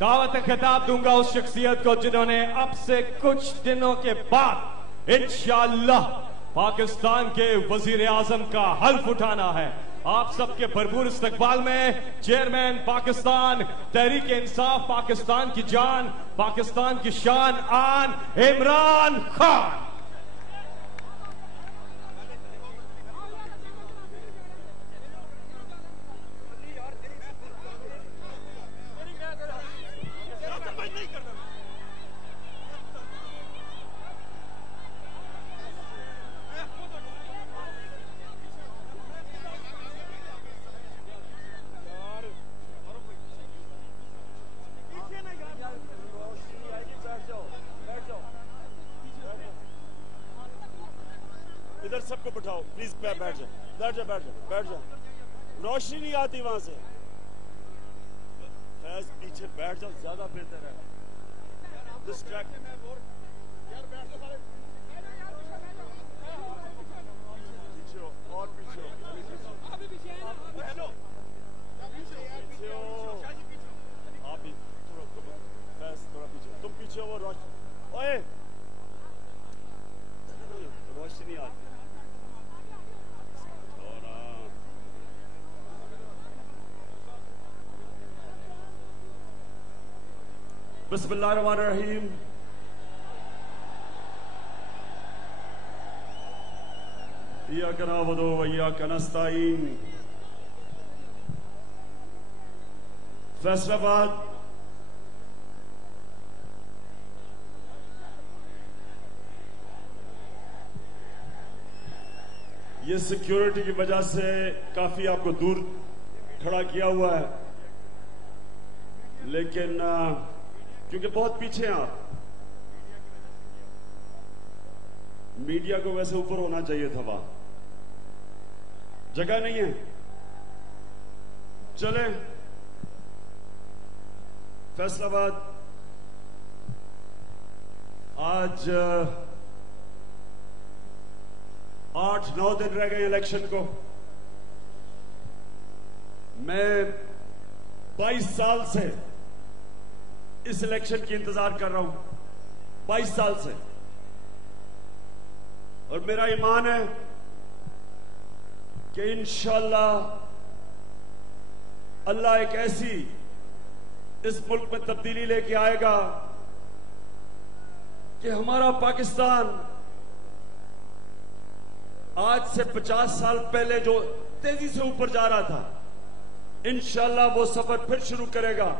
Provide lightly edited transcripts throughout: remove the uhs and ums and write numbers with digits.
दावत खिताब दूंगा उस शख्सियत को जिन्होंने अब से कुछ दिनों के बाद इंशाअल्लाह पाकिस्तान के वजीर आजम का हल्फ उठाना है। आप सबके भरपूर इस्तकबाल में चेयरमैन पाकिस्तान तहरीक इंसाफ, पाकिस्तान की जान, पाकिस्तान की शान आन, इमरान खान। इधर सबको बिठाओ प्लीज, बैठ जाओ, बैठ जाओ, बैठ जाओ, बैठ जाओ। रोशनी नहीं आती वहां से। फैज पीछे बैठ जाओ, ज्यादा बेहतर है। डिस्ट्रैक्ट पीछे हो, और पीछे हो, पीछे हो। आप भी फैज थोड़ा पीछे, तुम पीछे हो। रोशनी, ओए रोशनी आती। बिस्मिल्लाहिर्रहमानिर्रहीम। इय्याका नअबुदु व इय्याका नस्तईन। फैसलाबाद ये सिक्योरिटी की वजह से काफी आपको दूर खड़ा किया हुआ है, लेकिन क्योंकि बहुत पीछे हैं आप। मीडिया को वैसे ऊपर होना चाहिए था, वहां जगह नहीं है। चले फैसलाबाद, आज 8-9 दिन रह गए इलेक्शन को। मैं 22 साल से इस इलेक्शन की इंतजार कर रहा हूं, 22 साल से। और मेरा ईमान है कि इंशाअल्लाह अल्लाह एक ऐसी इस मुल्क में तब्दीली लेके आएगा कि हमारा पाकिस्तान आज से 50 साल पहले जो तेजी से ऊपर जा रहा था, इंशाअल्लाह वो सफर फिर शुरू करेगा,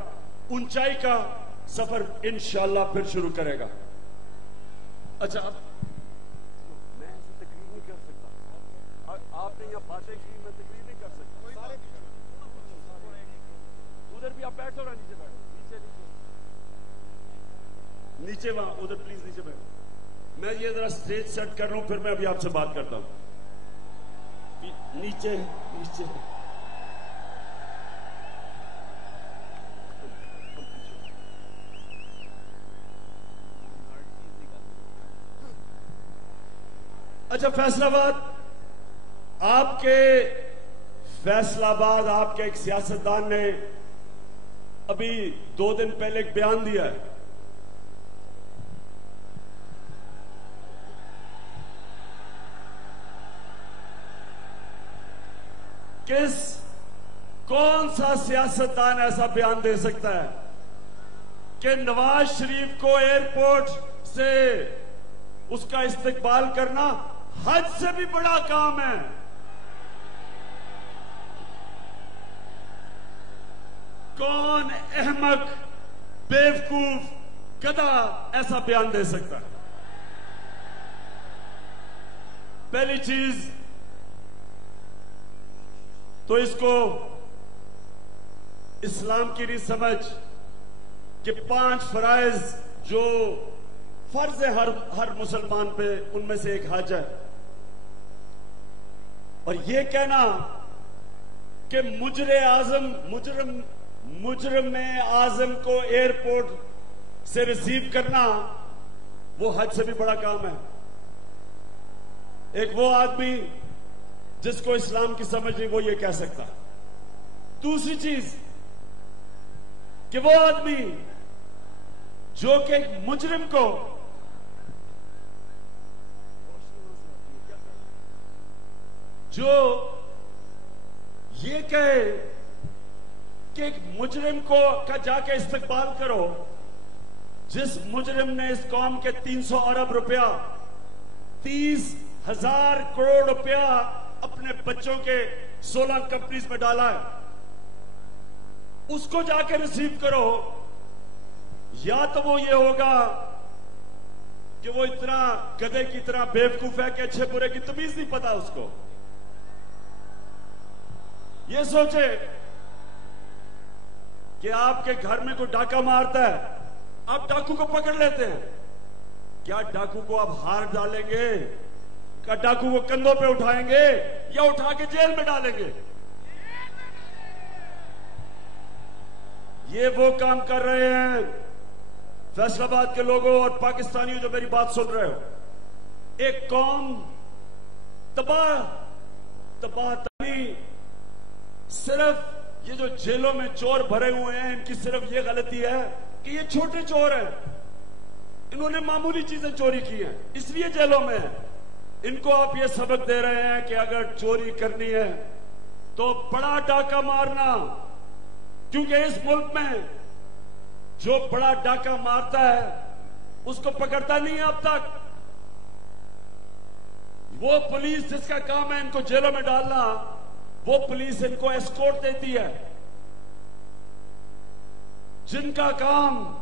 ऊंचाई का सफर इंशाअल्लाह फिर शुरू करेगा। अच्छा, मैं ऐसे तकरीर नहीं कर सकता, आपने यहां बातें की, मैं तकरीर नहीं कर सकता। उधर भी आप बैठो ना, नीचे बैठो, नीचे वहां, उधर प्लीज नीचे बैठो। मैं ये जरा स्टेज सेट कर रहा हूं, फिर मैं अभी आपसे बात करता हूं। नीचे नीचे अच्छा, फैसलाबाद आपके एक सियासतदान ने अभी 2 दिन पहले एक बयान दिया है। कौन सा सियासतदान ऐसा बयान दे सकता है कि नवाज शरीफ को एयरपोर्ट से उसका इस्तकबाल करना हज से भी बड़ा काम है? कौन अहमक, बेवकूफ, गधा ऐसा बयान दे सकता है? पहली चीज तो इसको इस्लाम की नहीं समझ कि 5 फराइज जो फर्ज है हर मुसलमान पे, उनमें से एक हज है। और ये कहना कि मुजरम आजम को एयरपोर्ट से रिसीव करना वो हज से भी बड़ा काम है। एक वो आदमी जिसको इस्लाम की समझ नहीं, वो ये कह सकता। दूसरी चीज, कि वो आदमी जो कि एक मुजरिम को जो ये कहे कि एक मुजरिम को का जाके इस्तकबाल करो, जिस मुजरिम ने इस कौम के 300 अरब रुपया 30,000 करोड़ रुपया अपने बच्चों के 16 कंपनीज में डाला है, उसको जाके रिसीव करो। या तो वो ये होगा कि वो इतना गधे की तरह बेवकूफ है कि अच्छे बुरे की तमीज नहीं पता उसको। ये सोचे कि आपके घर में कोई डाका मारता है, आप डाकू को पकड़ लेते हैं। क्या डाकू को आप हार डालेंगे? क्या डाकू को कंधों पे उठाएंगे या उठा के जेल में डालेंगे? ये वो काम कर रहे हैं फैसलाबाद के लोगों और पाकिस्तानियों जो मेरी बात सुन रहे हो। एक कौम तबाह तनी, सिर्फ ये जो जेलों में चोर भरे हुए हैं, इनकी सिर्फ ये गलती है कि ये छोटे चोर हैं, इन्होंने मामूली चीजें चोरी की हैं इसलिए जेलों में है। इनको आप ये सबक दे रहे हैं कि अगर चोरी करनी है तो बड़ा डाका मारना, क्योंकि इस मुल्क में जो बड़ा डाका मारता है उसको पकड़ता नहीं है अब तक। वो पुलिस जिसका काम है इनको जेलों में डालना, वो पुलिस इनको एस्कॉर्ट देती है। जिनका काम,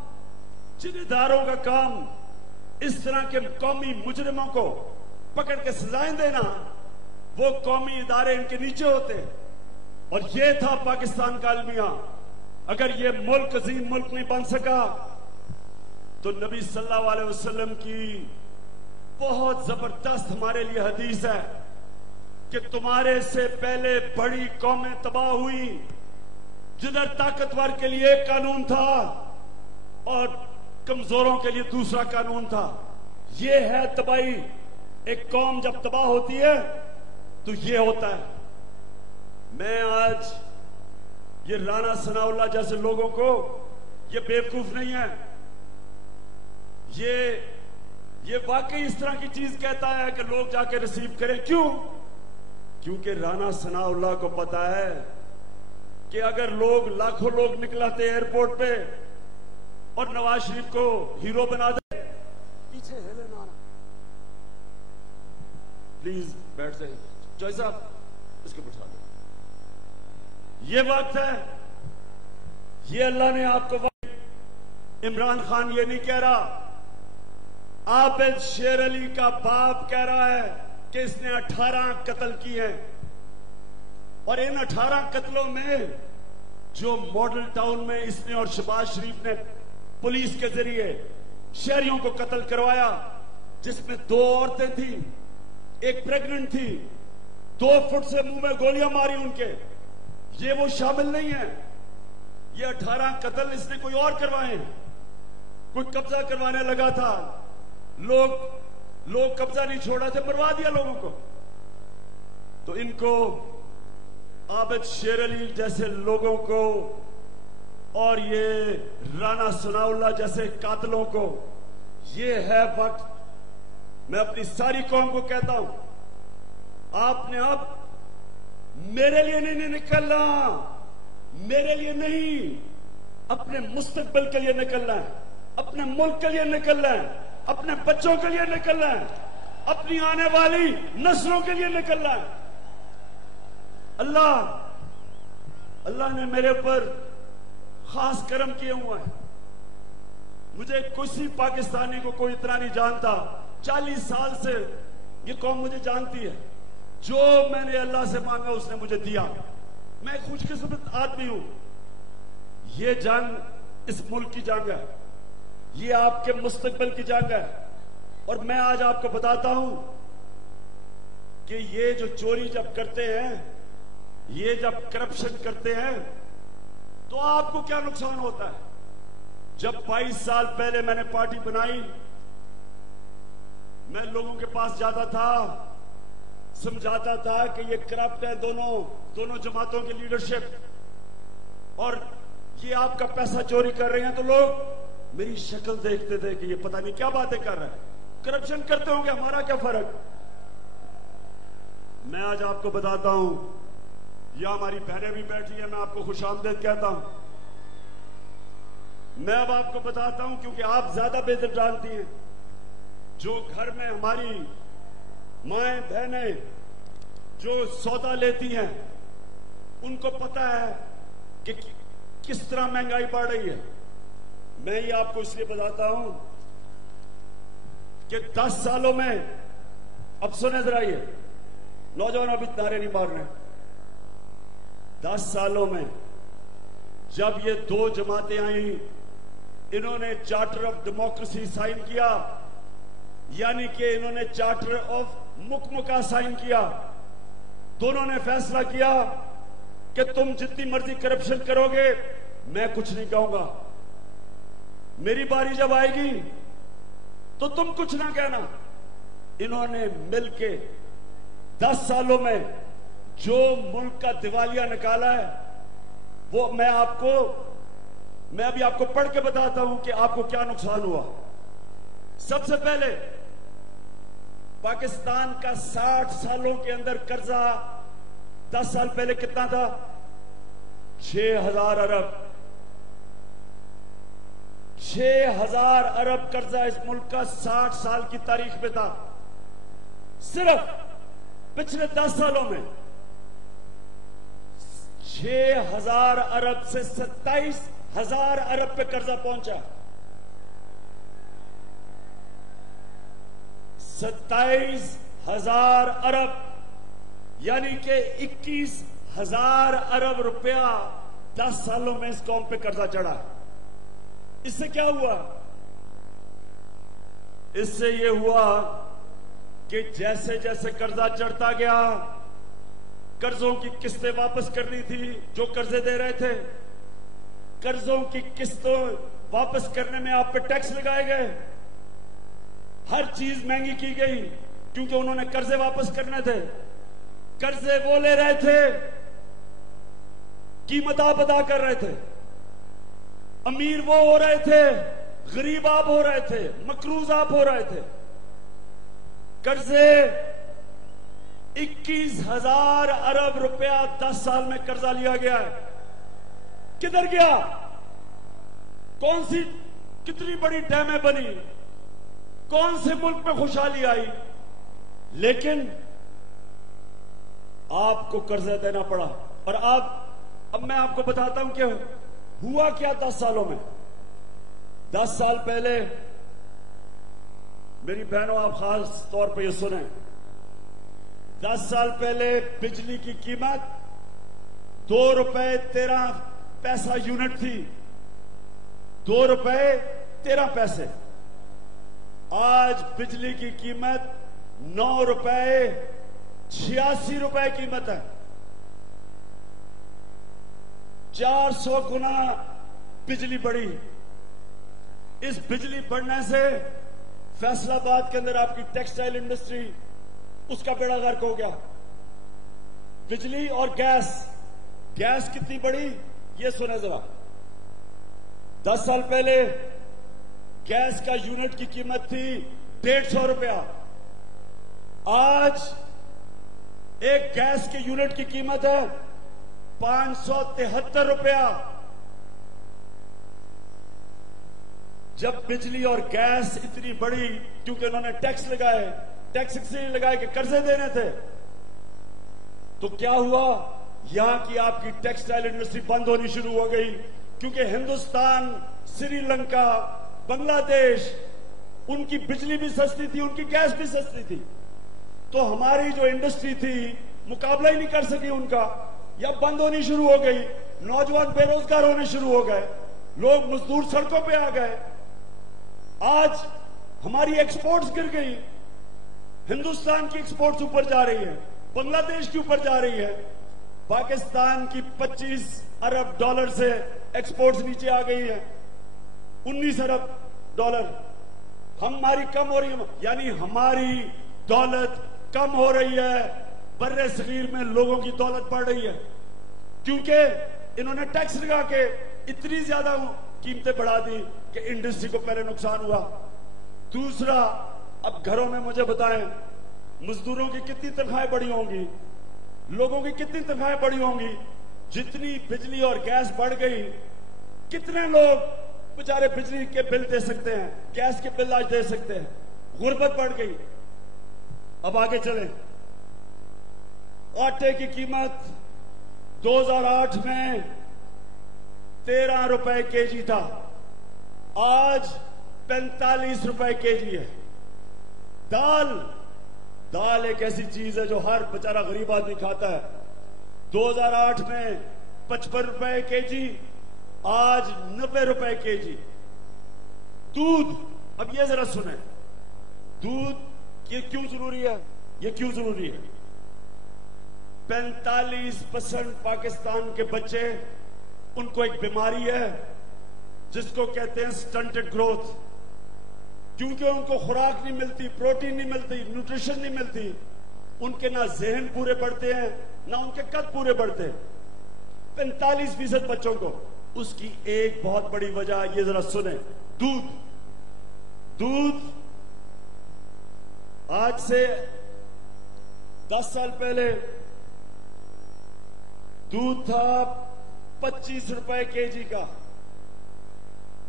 जिन इदारों का काम इस तरह के कौमी मुजरिमों को पकड़ के सजाएं देना, वो कौमी इदारे इनके नीचे होते। और ये था पाकिस्तान का अलमिया। अगर ये मुल्क अजीम मुल्क नहीं बन सका तो नबी सल्लल्लाहु अलैहि वसल्लम की बहुत जबरदस्त हमारे लिए हदीस है कि तुम्हारे से पहले बड़ी कौमें तबाह हुई, जिधर ताकतवर के लिए एक कानून था और कमजोरों के लिए दूसरा कानून था। ये है तबाही। एक कौम जब तबाह होती है तो ये होता है। मैं आज ये राना सनाउल्लाह जैसे लोगों को, ये बेवकूफ नहीं है, ये वाकई इस तरह की चीज कहता है कि लोग जाके रिसीव करें। क्यों? क्योंकि राना सनाउल्लाह को पता है कि अगर लोग, लाखों लोग निकलाते एयरपोर्ट पे और नवाज शरीफ को हीरो बना दे, पीछे हिले ना, प्लीज बैठ जाइए, जॉय साहब इसको बिठा दो। ये वक्त है, ये अल्लाह ने आपको वक्त। इमरान खान ये नहीं कह रहा, आबिद शेर अली का बाप कह रहा है कि इसने 18 कत्ल किए हैं। और इन 18 कत्लों में जो मॉडल टाउन में इसने और शहबाज शरीफ ने पुलिस के जरिए शहरियों को कत्ल करवाया, जिसमें 2 औरतें थी, एक प्रेग्नेंट थी, 2 फुट से मुंह में गोलियां मारी उनके, ये वो शामिल नहीं है। ये 18 कत्ल इसने कोई और करवाए, कोई कब्जा करवाने लगा था, लोग कब्जा नहीं छोड़ा थे, मरवा दिया लोगों को। तो इनको, आबिद शेर अली जैसे लोगों को और ये राना सनाउल्लाह जैसे कातलों को, ये है वक्त। मैं अपनी सारी कौम को कहता हूं, आपने अब मेरे लिए नहीं निकलना, मेरे लिए नहीं, अपने मुस्तकबिल के लिए निकलना है, अपने मुल्क के लिए निकलना है, अपने बच्चों के लिए निकलना है, अपनी आने वाली नस्लों के लिए निकलना है। अल्लाह ने मेरे ऊपर खास करम किए हुआ है। मुझे किसी पाकिस्तानी को कोई इतना नहीं जानता, 40 साल से ये कौम मुझे जानती है। जो मैंने अल्लाह से मांगा उसने मुझे दिया। मैं खुशकिस्मत आदमी हूं। ये जंग इस मुल्क की जंग है, ये आपके मुस्तकबिल की जंग है। और मैं आज आपको बताता हूं कि ये जो चोरी जब करते हैं, ये जब करप्शन करते हैं, तो आपको क्या नुकसान होता है। जब 22 साल पहले मैंने पार्टी बनाई, मैं लोगों के पास जाता था, समझाता था कि ये करप्ट है दोनों जमातों की लीडरशिप, और कि आपका पैसा चोरी कर रहे हैं, तो लोग मेरी शक्ल देखते थे कि ये पता नहीं क्या बातें कर रहा है, करप्शन करते होंगे, हमारा क्या फर्क। मैं आज आपको बताता हूं, या हमारी बहनें भी बैठी हैं, मैं आपको खुशामदीद कहता हूं। मैं अब आपको बताता हूं, क्योंकि आप ज्यादा बेहतर जानती हैं। जो घर में हमारी माएं बहनें जो सौदा लेती हैं, उनको पता है कि किस तरह महंगाई बढ़ रही है। मैं ये आपको इसलिए बताता हूं कि 10 सालों में, अब सुने जरा, ये नौजवान अभी नारे नहीं मार रहे, 10 सालों में जब ये दो जमातें आई, इन्होंने चार्टर ऑफ डेमोक्रेसी साइन किया, यानी कि इन्होंने चार्टर ऑफ मुकमुका साइन किया। दोनों ने फैसला किया कि तुम जितनी मर्जी करप्शन करोगे, मैं कुछ नहीं कहूंगा, मेरी बारी जब आएगी तो तुम कुछ ना कहना। इन्होंने मिलके 10 सालों में जो मुल्क का दिवालिया निकाला है, वो मैं अभी आपको पढ़ के बताता हूं कि आपको क्या नुकसान हुआ। सबसे पहले पाकिस्तान का 60 सालों के अंदर कर्जा 10 साल पहले कितना था? 6,000 अरब। 6,000 अरब कर्जा इस मुल्क का 60 साल की तारीख में था। सिर्फ पिछले 10 सालों में 6,000 अरब से 27,000 अरब पे कर्जा पहुंचा। 27,000 अरब, यानी कि 21,000 अरब रुपया 10 सालों में इस कौम पे कर्जा चढ़ा। इससे क्या हुआ? इससे यह हुआ कि जैसे जैसे कर्जा चढ़ता गया, कर्जों की किस्तें वापस करनी थी जो कर्जे दे रहे थे, कर्जों की किस्तों वापस करने में आप पे टैक्स लगाए गए, हर चीज महंगी की गई, क्योंकि उन्होंने कर्जे वापस करने थे। कर्जे वो ले रहे थे, कीमत आप अदा कर रहे थे। अमीर वो हो रहे थे, गरीब आप हो रहे थे, मकरूज आप हो रहे थे। कर्जे 21,000 अरब रुपया 10 साल में कर्जा लिया गया है। किधर गया? कौन सी कितनी बड़ी डैमें बनी, कौन से मुल्क में खुशहाली आई, लेकिन आपको कर्जा देना पड़ा। और अब मैं आपको बताता हूं कि हुआ क्या 10 सालों में। 10 साल पहले, मेरी बहनों आप खास तौर पर यह सुने, 10 साल पहले बिजली की कीमत 2 रुपए 13 पैसा यूनिट थी। 2 रुपए 13 पैसे। आज बिजली की कीमत 9 रुपए 86 रुपए कीमत है। 400 गुना बिजली बढ़ी। इस बिजली बढ़ने से फैसलाबाद के अंदर आपकी टेक्सटाइल इंडस्ट्री, उसका बेड़ा गर्क हो गया। बिजली और गैस कितनी बढ़ी ये सुने जरा। 10 साल पहले गैस का यूनिट की कीमत थी 150 रुपया। आज एक गैस के यूनिट की कीमत है 573 रुपया। जब बिजली और गैस इतनी बढ़ी, क्योंकि उन्होंने टैक्स लगाए, टैक्स इसलिए लगाए कि कर्जे देने थे, तो क्या हुआ? यहां की आपकी टेक्सटाइल इंडस्ट्री बंद होनी शुरू हो गई, क्योंकि हिंदुस्तान, श्रीलंका, बांग्लादेश, उनकी बिजली भी सस्ती थी, उनकी गैस भी सस्ती थी। तो हमारी जो इंडस्ट्री थी मुकाबला ही नहीं कर सकी उनका, या बंद होनी शुरू हो गई। नौजवान बेरोजगार होने शुरू हो गए, लोग मजदूर सड़कों पे आ गए। आज हमारी एक्सपोर्ट्स गिर गई। हिंदुस्तान की एक्सपोर्ट्स ऊपर जा रही है, बांग्लादेश की ऊपर जा रही है। पाकिस्तान की 25 अरब डॉलर से एक्सपोर्ट्स नीचे आ गई है, 19 अरब डॉलर। हमारी कम हो रही है, यानी हमारी दौलत कम हो रही है, बर्रे सगीर में लोगों की दौलत बढ़ रही है, क्योंकि इन्होंने टैक्स लगा के इतनी ज्यादा कीमतें बढ़ा दी कि इंडस्ट्री को पहले नुकसान हुआ। दूसरा, अब घरों में मुझे बताएं, मजदूरों की कितनी तनख्वाहें बढ़ी होंगी, लोगों की कितनी तनख्वाहें बढ़ी होंगी। जितनी बिजली और गैस बढ़ गई, कितने लोग बेचारे बिजली के बिल दे सकते हैं, गैस के बिल आज दे सकते हैं। गुर्बत बढ़ गई। अब आगे चलें। आटे की कीमत 2008 में 13 रुपए केजी था, आज 45 रुपए केजी है। दाल एक ऐसी चीज है जो हर बेचारा गरीब आदमी खाता है। 2008 में 55 रुपए केजी, आज 90 रुपए केजी। दूध, अब ये जरा सुने, दूध ये क्यों जरूरी है? ये क्यों जरूरी है? 45% पाकिस्तान के बच्चे, उनको एक बीमारी है जिसको कहते हैं स्टंटेड ग्रोथ, क्योंकि उनको खुराक नहीं मिलती, प्रोटीन नहीं मिलती, न्यूट्रिशन नहीं मिलती। उनके ना जहन पूरे बढ़ते हैं, ना उनके कद पूरे बढ़ते हैं। 45% बच्चों को। उसकी एक बहुत बड़ी वजह, ये जरा सुने, दूध आज से 10 साल पहले दूध था 25 रुपए केजी का।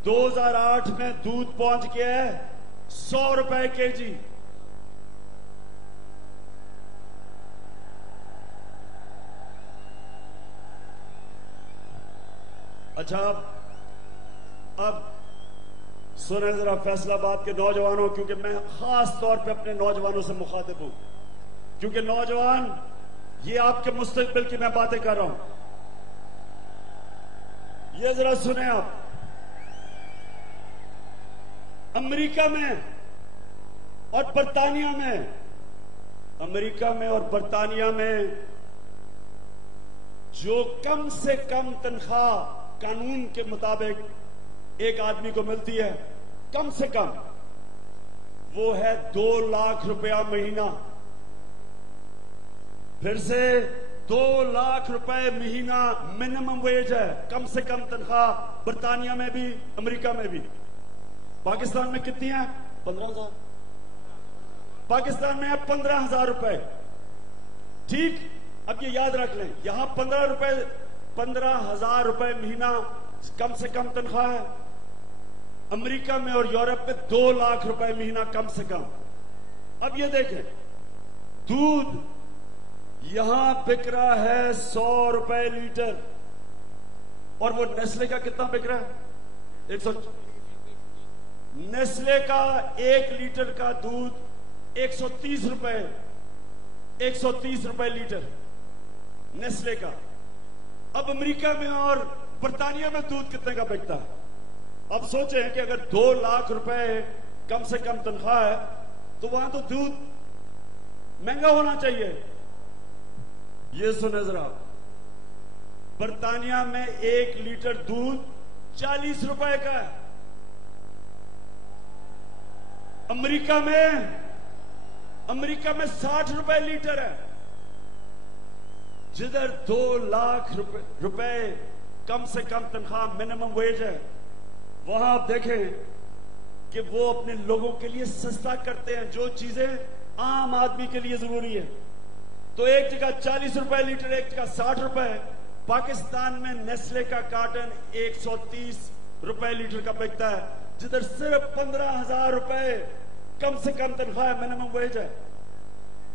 2008 में दूध पहुंच गया है 100 रुपए केजी। अच्छा, अब सुने जरा फैसलाबाद के नौजवानों, क्योंकि मैं खास तौर पे अपने नौजवानों से मुखातिब हूं, क्योंकि नौजवान, ये आपके मुस्तकबिल की मैं बातें कर रहा हूं। ये जरा सुने आप, अमेरिका में और बर्तानिया में, अमेरिका में और बर्तानिया में जो कम से कम तनख्वाह कानून के मुताबिक एक आदमी को मिलती है, कम से कम, वो है 2 लाख रुपया महीना। फिर से 2 लाख रुपए महीना मिनिमम वेज है, कम से कम तनख्वाह बर्तानिया में भी, अमेरिका में भी। पाकिस्तान में कितनी है? 15,000। पाकिस्तान में है 15,000 रुपए। ठीक, अब ये याद रख लें, यहां 15,000 रुपए महीना कम से कम तनख्वाह है। अमेरिका में और यूरोप में 2 लाख रुपए महीना कम से कम। अब ये देखें, दूध यहां बिक रहा है 100 रुपए लीटर, और वो नेस्ले का कितना बिक रहा है? 100। नेस्ले का 1 लीटर का दूध 130 रुपए, 130 रुपए लीटर नेस्ले का। अब अमेरिका में और बर्तानिया में दूध कितने का बिकता है? अब सोचें कि अगर 2 लाख रुपए कम से कम तनख्वाह है, तो वहां तो दूध महंगा होना चाहिए। ये सुने जरा, बर्तानिया में 1 लीटर दूध 40 रुपए का है। अमेरिका में 60 रुपए लीटर है। जिधर 2 लाख रुपए कम से कम तनख्वाह मिनिमम वेज है, वहां आप देखें कि वो अपने लोगों के लिए सस्ता करते हैं जो चीजें आम आदमी के लिए जरूरी है। तो एक जगह 40 रुपए लीटर, एक जगह 60 रुपए। पाकिस्तान में नेस्ले का कार्टन 130 रुपए लीटर का बिकता है, जिधर सिर्फ 15,000 रुपए कम से कम तनख्वाह मिनिमम वेज है।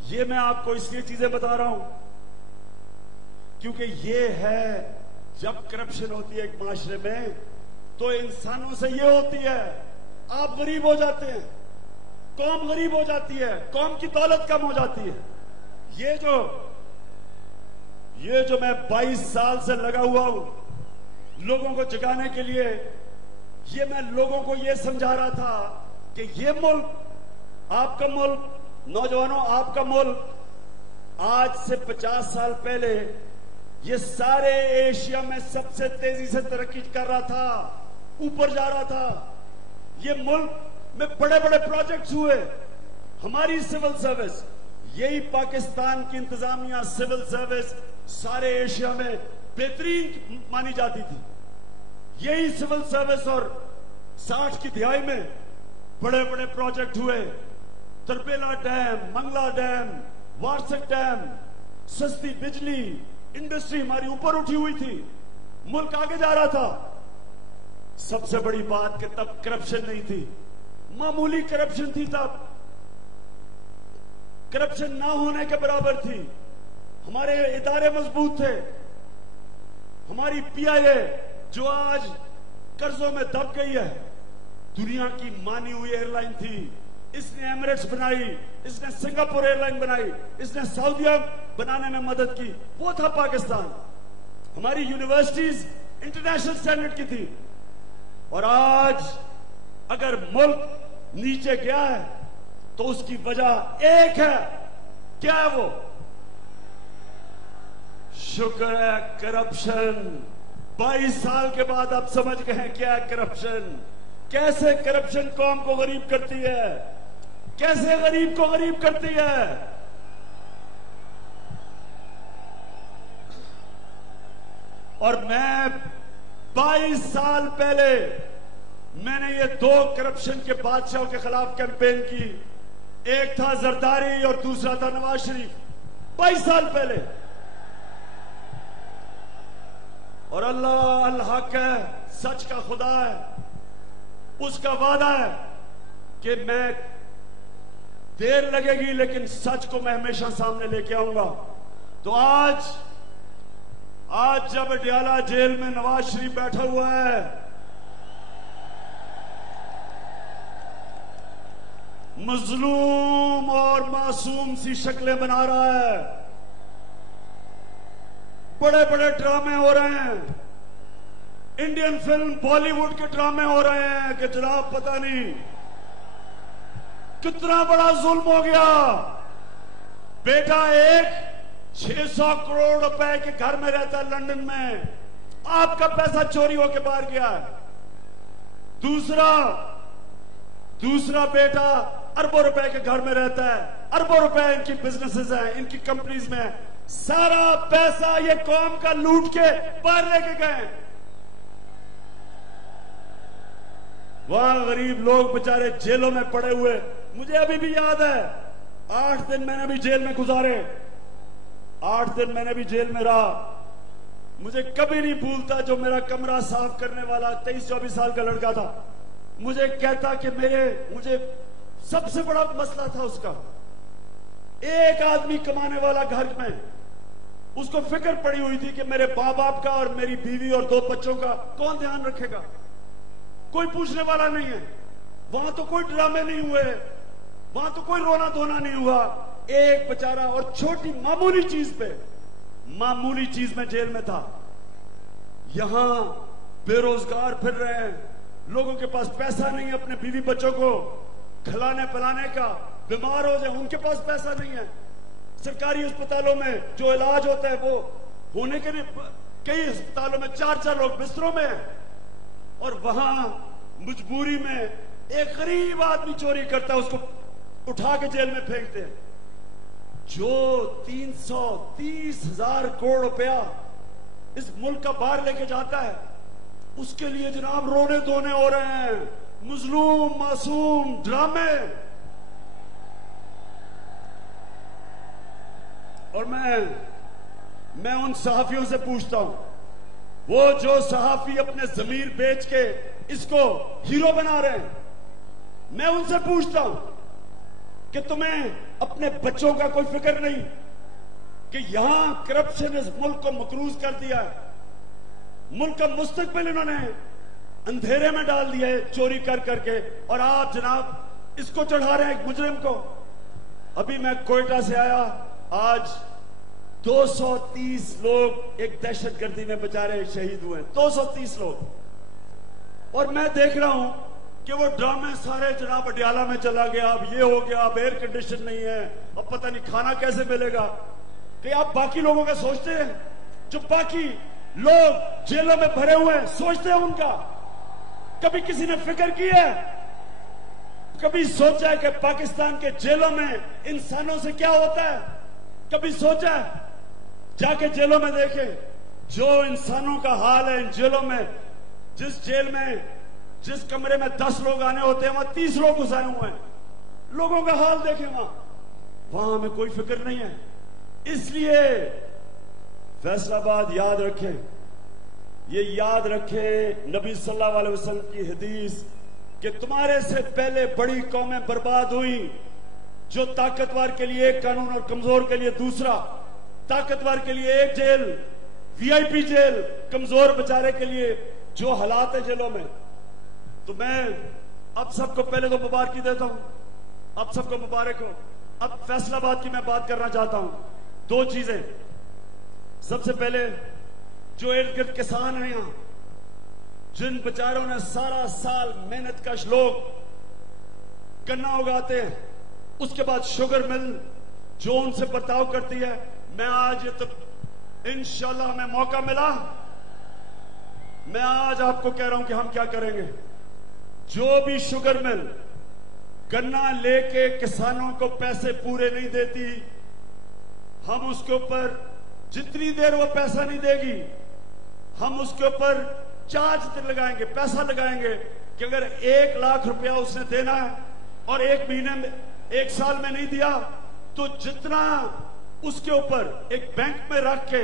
ये मैं आपको इसलिए चीजें बता रहा हूं क्योंकि ये है, जब करप्शन होती है एक माशरे में, तो इंसानों से ये होती है, आप गरीब हो जाते हैं, कौम गरीब हो जाती है, कौम की दौलत कम हो जाती है। ये जो मैं 22 साल से लगा हुआ हूं लोगों को जगाने के लिए, ये मैं लोगों को ये समझा रहा था कि ये मुल्क, आपका मुल्क, नौजवानों, आपका मुल्क आज से 50 साल पहले ये सारे एशिया में सबसे तेजी से तरक्की कर रहा था, ऊपर जा रहा था। ये मुल्क में बड़े बड़े प्रोजेक्ट्स हुए। हमारी सिविल सर्विस, यही पाकिस्तान की इंतजामिया सिविल सर्विस सारे एशिया में बेहतरीन मानी जाती थी। यही सिविल सर्विस और 60 की दिहाई में बड़े बड़े प्रोजेक्ट हुए। तरपेला डैम, मंगला डैम, वार्षिक डैम, सस्ती बिजली, इंडस्ट्री हमारी ऊपर उठी हुई थी, मुल्क आगे जा रहा था। सबसे बड़ी बात कि तब करप्शन नहीं थी, मामूली करप्शन थी। तब करप्शन ना होने के बराबर थी। हमारे इदारे मजबूत थे। हमारी पीआईए जो आज कर्जों में दब गई है, दुनिया की मानी हुई एयरलाइन थी। इसने एमिरेट्स बनाई, इसने सिंगापुर एयरलाइन बनाई, इसने सऊदीया बनाने में मदद की। वो था पाकिस्तान। हमारी यूनिवर्सिटीज इंटरनेशनल स्टैंडर्ड की थी। और आज अगर मुल्क नीचे गया है तो उसकी वजह एक है। क्या है वो? शुक्र है करप्शन। 22 साल के बाद आप समझ गए हैं क्या है करप्शन। कैसे करप्शन कौम को गरीब करती है, कैसे गरीब को गरीब करती है। और मैं 22 साल पहले मैंने ये 2 करप्शन के बादशाहों के खिलाफ कैंपेन की। एक था जरदारी और दूसरा था नवाज शरीफ। 22 साल पहले। और अल्लाह अल हक है, सच का खुदा है, उसका वादा है कि मैं देर लगेगी लेकिन सच को मैं हमेशा सामने लेके आऊंगा। तो आज जब अडयाला जेल में नवाज शरीफ बैठा हुआ है, मजलूम और मासूम सी शक्लें बना रहा है, बड़े बड़े ड्रामे हो रहे हैं, इंडियन फिल्म बॉलीवुड के ड्रामे हो रहे हैं कि जनाब पता नहीं कितना बड़ा जुल्म हो गया। बेटा एक 600 करोड़ रुपए के घर में रहता है लंदन में, आपका पैसा चोरी होकर बाहर गया है। दूसरा बेटा अरबों रुपए के घर में रहता है, अरबों रुपए इनकी बिजनेसेस हैं, इनकी कंपनीज में है। सारा पैसा ये कौम का लूट के बाहर लेके गए। वहां गरीब लोग बेचारे जेलों में पड़े हुए। मुझे अभी भी याद है 8 दिन मैंने भी जेल में गुजारे, 8 दिन मैंने भी जेल में रहा। मुझे कभी नहीं भूलता जो मेरा कमरा साफ करने वाला 23-24 साल का लड़का था, मुझे कहता कि मुझे सबसे बड़ा मसला था उसका, एक आदमी कमाने वाला घर में, उसको फिक्र पड़ी हुई थी कि मेरे मां बाप का और मेरी बीवी और 2 बच्चों का कौन ध्यान रखेगा। कोई पूछने वाला नहीं है। वहां तो कोई ड्रामे नहीं हुए, वहां तो कोई रोना धोना नहीं हुआ। एक बेचारा और छोटी मामूली चीज में जेल में था। यहां बेरोजगार फिर रहे हैं, लोगों के पास पैसा नहीं है अपने बीवी बच्चों को खिलाने पिलाने का, बीमार हो जाए उनके पास पैसा नहीं है। सरकारी अस्पतालों में जो इलाज होता है वो होने के लिए कई अस्पतालों में 4-4 लोग बिस्तरों में हैं। और वहां मजबूरी में एक गरीब आदमी चोरी करता है, उसको उठा के जेल में फेंकते हैं। जो 330,000 करोड़ रुपया इस मुल्क का बाहर लेके जाता है, उसके लिए जनाब रोने धोने हो रहे हैं, मजलूम मासूम ड्रामे। और मैं उन सहाफियों से पूछता हूं, वो जो सहाफी अपने जमीर बेच के इसको हीरो बना रहे हैं, मैं उनसे पूछता हूं कि तुम्हें अपने बच्चों का कोई फिक्र नहीं कि यहां करप्शन इस मुल्क को मकरूज कर दिया है, मुल्क का मुस्तकबिल इन्होंने अंधेरे में डाल दिया है चोरी कर करके, और आप जनाब इसको चढ़ा रहे हैं एक मुजरिम को। अभी मैं कोयटा से आया, आज 230 लोग एक दहशतगर्दी में बेचारे शहीद हुए, 230 लोग। और मैं देख रहा हूं कि वो ड्रामे सारे जनाब अडयाला में चला गया, अब ये हो गया, अब एयर कंडीशन नहीं है, अब पता नहीं खाना कैसे मिलेगा। कि आप बाकी लोगों का सोचते हैं, जो बाकी लोग जेलों में भरे हुए हैं, सोचते हैं उनका? कभी किसी ने फिक्र की है? कभी सोचा है कि पाकिस्तान के जेलों में इंसानों से क्या होता है? कभी सोचा है? जाके जेलों में देखें जो इंसानों का हाल है इन जेलों में। जिस जेल में, जिस कमरे में 10 लोग आने होते हैं, वहां 30 लोग घुसाए हुए हैं। लोगों का हाल देखें वहां हमें कोई फिक्र नहीं है। इसलिए फैसलाबाद याद रखें, ये याद रखें नबी सल्लल्लाहु अलैहि वसल्लम की हदीस कि तुम्हारे से पहले बड़ी कौमें बर्बाद हुई, जो ताकतवर के लिए एक कानून और कमजोर के लिए दूसरा, ताकतवर के लिए एक जेल, वीआईपी जेल, कमजोर बेचारे के लिए जो हालात है जेलों में। तो मैं अब सबको पहले तो मुबारकी देता हूं, अब सबको मुबारक हो। अब फैसलाबाद की मैं बात करना चाहता हूं, 2 चीजें। सबसे पहले जो इर्द गिर्द किसान हैं यहां, जिन बेचारों ने सारा साल मेहनत कश लोग गन्ना उगाते हैं, उसके बाद शुगर मिल जो उनसे बर्ताव करती है, मैं आज तो इंशाल्लाह हमें मौका मिला, मैं आज आपको कह रहा हूं कि हम क्या करेंगे। जो भी शुगर मिल गन्ना लेके किसानों को पैसे पूरे नहीं देती, हम उसके ऊपर जितनी देर वो पैसा नहीं देगी, हम उसके ऊपर चार्ज लगाएंगे, पैसा लगाएंगे कि अगर 1 लाख रुपया उसने देना है और 1 महीने में, 1 साल में नहीं दिया, तो जितना उसके ऊपर एक बैंक में रख के,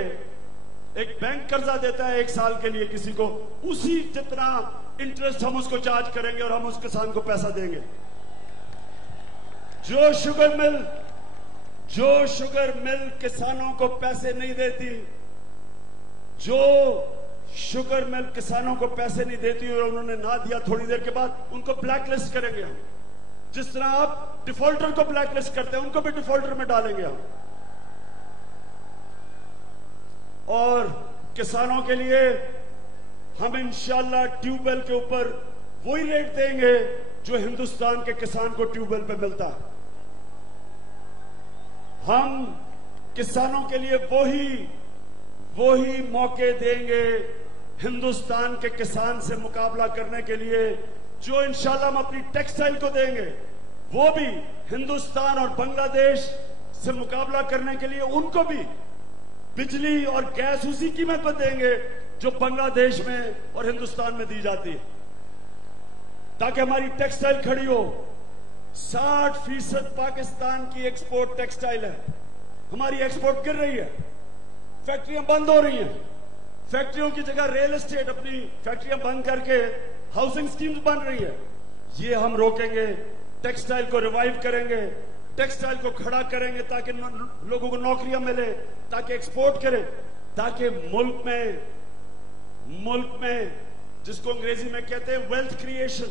एक बैंक कर्जा देता है 1 साल के लिए किसी को, उसी जितना इंटरेस्ट हम उसको चार्ज करेंगे और हम उस किसान को पैसा देंगे। जो शुगर मिल किसानों को पैसे नहीं देती, जो शुगर मिल किसानों को पैसे नहीं देती और उन्होंने ना दिया, थोड़ी देर के बाद उनको ब्लैकलिस्ट करेंगे हम। जिस तरह आप डिफॉल्टर को ब्लैकलिस्ट करते हैं, उनको भी डिफॉल्टर में डालेंगे हम। और किसानों के लिए हम इंशाल्लाह ट्यूबवेल के ऊपर वही रेट देंगे जो हिंदुस्तान के किसान को ट्यूबवेल पे मिलता है। हम किसानों के लिए वही मौके देंगे हिंदुस्तान के किसान से मुकाबला करने के लिए, जो इंशाल्लाह हम अपनी टेक्सटाइल को देंगे, वो भी हिंदुस्तान और बांग्लादेश से मुकाबला करने के लिए उनको भी बिजली और गैस उसी कीमत पर देंगे जो बांग्लादेश में और हिंदुस्तान में दी जाती है, ताकि हमारी टेक्सटाइल खड़ी हो। 60% पाकिस्तान की एक्सपोर्ट टेक्सटाइल है, हमारी एक्सपोर्ट गिर रही है, फैक्ट्रियां बंद हो रही हैं, फैक्ट्रियों की जगह रियल एस्टेट अपनी फैक्ट्रियां बंद करके हाउसिंग स्कीम्स बन रही है। ये हम रोकेंगे, टेक्सटाइल को रिवाइव करेंगे, टेक्सटाइल को खड़ा करेंगे ताकि लोगों को नौकरियां मिले, ताकि एक्सपोर्ट करें, ताकि मुल्क में जिसको अंग्रेजी में कहते हैं वेल्थ क्रिएशन,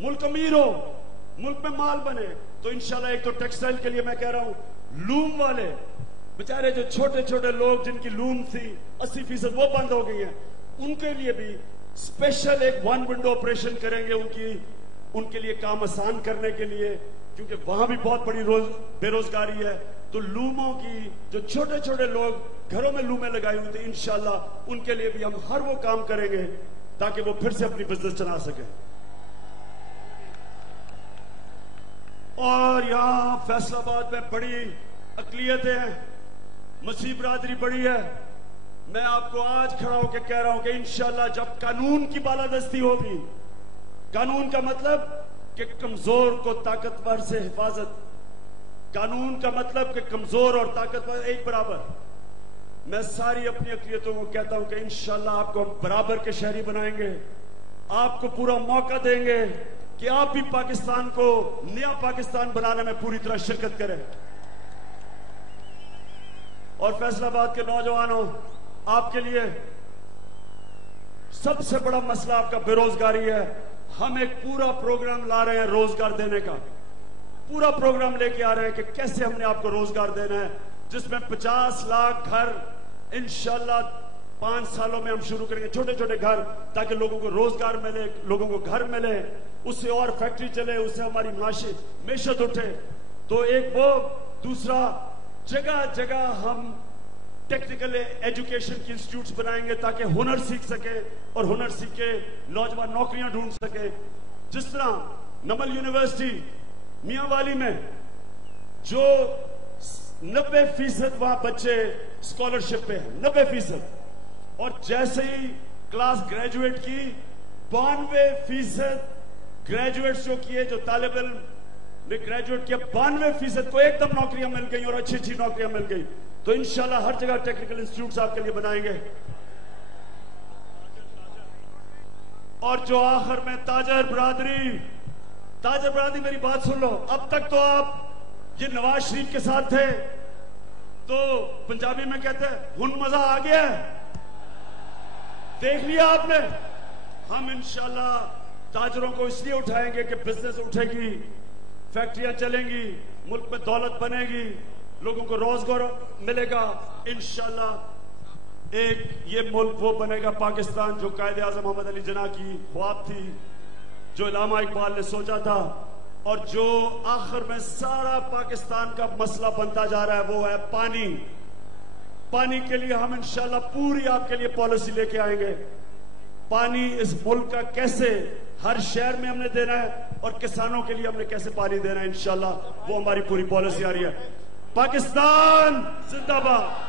मुल्क अमीर हो, मुल्क में माल बने। तो इंशाल्लाह एक तो टेक्सटाइल के लिए मैं कह रहा हूं, लूम वाले बेचारे जो छोटे छोटे लोग जिनकी लूम थी 80% वो बंद हो गई है, उनके लिए भी स्पेशल एक 1 विंडो ऑपरेशन करेंगे, उनके लिए काम आसान करने के लिए, क्योंकि वहां भी बहुत बड़ी बेरोजगारी है। तो लूमों की जो छोटे छोटे लोग घरों में लूमें लगाई हुई थी, इंशाल्लाह उनके लिए भी हम हर वो काम करेंगे ताकि वो फिर से अपनी बिजनेस चला सके। और यहां फैसलाबाद में बड़ी अकलियत है, मसीह बरादरी बड़ी है। मैं आपको आज खड़ा होकर कह रहा हूं कि इंशाल्लाह जब कानून की बालादस्ती होगी, कानून का मतलब कि कमजोर को ताकतवर से हिफाजत, कानून का मतलब कि कमजोर और ताकतवर एक बराबर। मैं सारी अपनी अकलियतों को कहता हूं कि इंशाल्लाह आपको हम बराबर के शहरी बनाएंगे, आपको पूरा मौका देंगे कि आप भी पाकिस्तान को नया पाकिस्तान बनाने में पूरी तरह शिरकत करें। और फैसलाबाद के नौजवानों, आपके लिए सबसे बड़ा मसला आपका बेरोजगारी है। हम एक पूरा प्रोग्राम ला रहे हैं रोजगार देने का, पूरा प्रोग्राम लेके आ रहे हैं कि कैसे हमने आपको रोजगार देना है, जिसमें 50 लाख घर इंशाल्लाह 5 सालों में हम शुरू करेंगे, छोटे छोटे घर, ताकि लोगों को रोजगार मिले, लोगों को घर मिले, उससे और फैक्ट्री चले, उससे हमारी मैशत उठे। तो एक वो, दूसरा जगह जगह हम टेक्निकल एजुकेशन की इंस्टीट्यूट्स बनाएंगे ताकि हुनर सीख सके और हुनर सीख के नौजवान नौकरियां ढूंढ सके। जिस तरह नमल यूनिवर्सिटी मियांवाली में जो 90% वहां बच्चे स्कॉलरशिप पे हैं, 90%, और जैसे ही क्लास ग्रेजुएट की 92% ग्रेजुएट्स जो किए, जो तालिब इल्म ने ग्रेजुएट किया, 92% को एकदम नौकरियां मिल गई और अच्छी अच्छी नौकरियां मिल गई। तो इंशाल्लाह हर जगह टेक्निकल इंस्टीट्यूट आपके लिए बनाएंगे। और जो आखिर में ताजर बरादरी मेरी बात सुन लो। अब तक तो आप ये नवाज शरीफ के साथ थे, तो पंजाबी में कहते हैं हुन मजा आ गया है, देख लिया आपने। हम इंशाल्लाह ताजरों को इसलिए उठाएंगे कि बिजनेस उठेगी, फैक्ट्रियां चलेंगी, मुल्क में दौलत बनेगी, लोगों को रोजगार मिलेगा। इंशाल्लाह एक ये मुल्क वो बनेगा पाकिस्तान जो कायदे आज़म मोहम्मद अली जिन्ना की ख्वाब थी, जो इलामा इकबाल ने सोचा था, और जो आखिर में सारा पाकिस्तान का मसला बनता जा रहा है वो है पानी। पानी के लिए हम इंशाल्लाह पूरी आपके लिए पॉलिसी लेके आएंगे। पानी इस मुल्क का कैसे हर शहर में हमने देना है और किसानों के लिए हमने कैसे पानी देना है, इंशाल्लाह वो हमारी पूरी पॉलिसी आ रही है। पाकिस्तान जिंदाबाद।